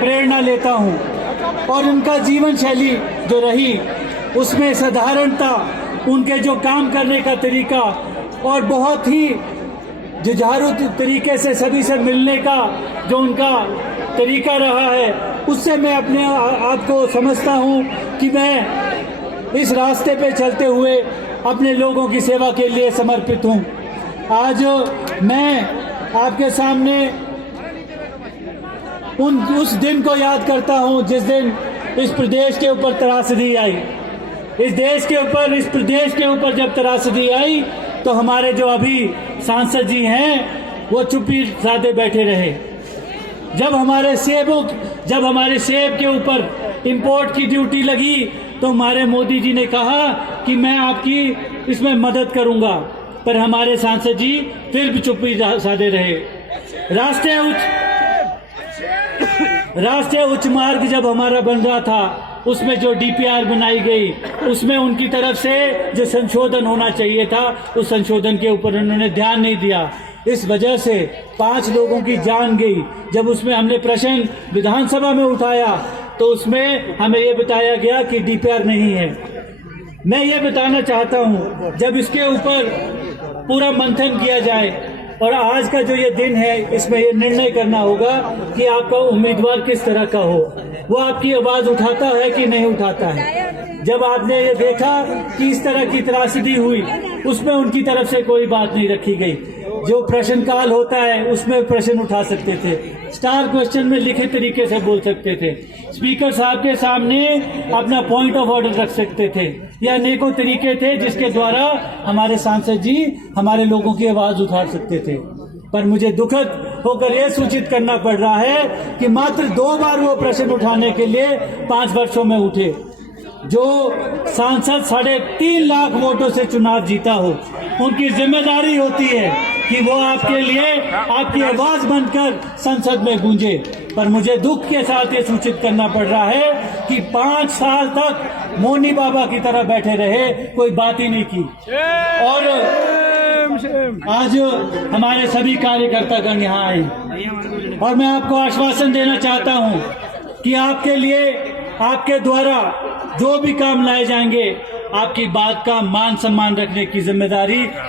प्रेरणा लेता हूँ और उनका जीवन शैली जो रही उसमें साधारणता, उनके जो काम करने का तरीका और बहुत ही जुझारू तरीके से सभी से मिलने का जो उनका तरीका रहा है, उससे मैं अपने आप को समझता हूँ कि मैं इस रास्ते पे चलते हुए अपने लोगों की सेवा के लिए समर्पित हूँ। आज मैं आपके सामने उस दिन को याद करता हूँ जिस दिन इस प्रदेश के ऊपर त्रासदी आई। इस देश के ऊपर, इस प्रदेश के ऊपर जब त्रासदी आई तो हमारे जो अभी सांसद जी हैं वो चुप्पी साधे बैठे रहे। जब हमारे सेब के ऊपर इंपोर्ट की ड्यूटी लगी तो हमारे मोदी जी ने कहा कि मैं आपकी इसमें मदद करूंगा, पर हमारे सांसद जी फिर भी चुप्पी साधे रहे। राष्ट्रीय उच्च मार्ग जब हमारा बन रहा था उसमें जो डीपीआर बनाई गई उसमें उनकी तरफ से जो संशोधन होना चाहिए था उस संशोधन के ऊपर उन्होंने ध्यान नहीं दिया। इस वजह से 5 लोगों की जान गई। जब उसमें हमने प्रश्न विधानसभा में उठाया तो उसमें हमें ये बताया गया कि डीपीआर नहीं है। मैं ये बताना चाहता हूँ जब इसके ऊपर पूरा मंथन किया जाए और आज का जो ये दिन है इसमें ये निर्णय करना होगा कि आपका उम्मीदवार किस तरह का हो, वो आपकी आवाज उठाता है कि नहीं उठाता है। जब आपने ये देखा कि इस तरह की त्रासदी हुई उसमें उनकी तरफ से कोई बात नहीं रखी गई। जो प्रश्न काल होता है उसमें प्रश्न उठा सकते थे, स्टार क्वेश्चन में लिखित तरीके से बोल सकते थे, स्पीकर साहब के सामने अपना पॉइंट ऑफ ऑर्डर रख सकते थे। यह अनेकों तरीके थे जिसके द्वारा हमारे सांसद जी हमारे लोगों की आवाज उठा सकते थे। पर मुझे दुखद होकर यह सूचित करना पड़ रहा है कि मात्र 2 बार वो प्रश्न उठाने के लिए 5 वर्षों में उठे। जो सांसद 3.5 लाख वोटों से चुनाव जीता हो, उनकी जिम्मेदारी होती है कि वो आपके लिए आपकी आवाज बनकर संसद में गूंजे। पर मुझे दुख के साथ ये सूचित करना पड़ रहा है कि 5 साल तक मोनी बाबा की तरह बैठे रहे, कोई बात ही नहीं की। और आज हमारे सभी कार्यकर्तागण यहाँ आए और मैं आपको आश्वासन देना चाहता हूँ कि आपके लिए, आपके द्वारा जो भी काम लाए जाएंगे, आपकी बात का मान सम्मान रखने की जिम्मेदारी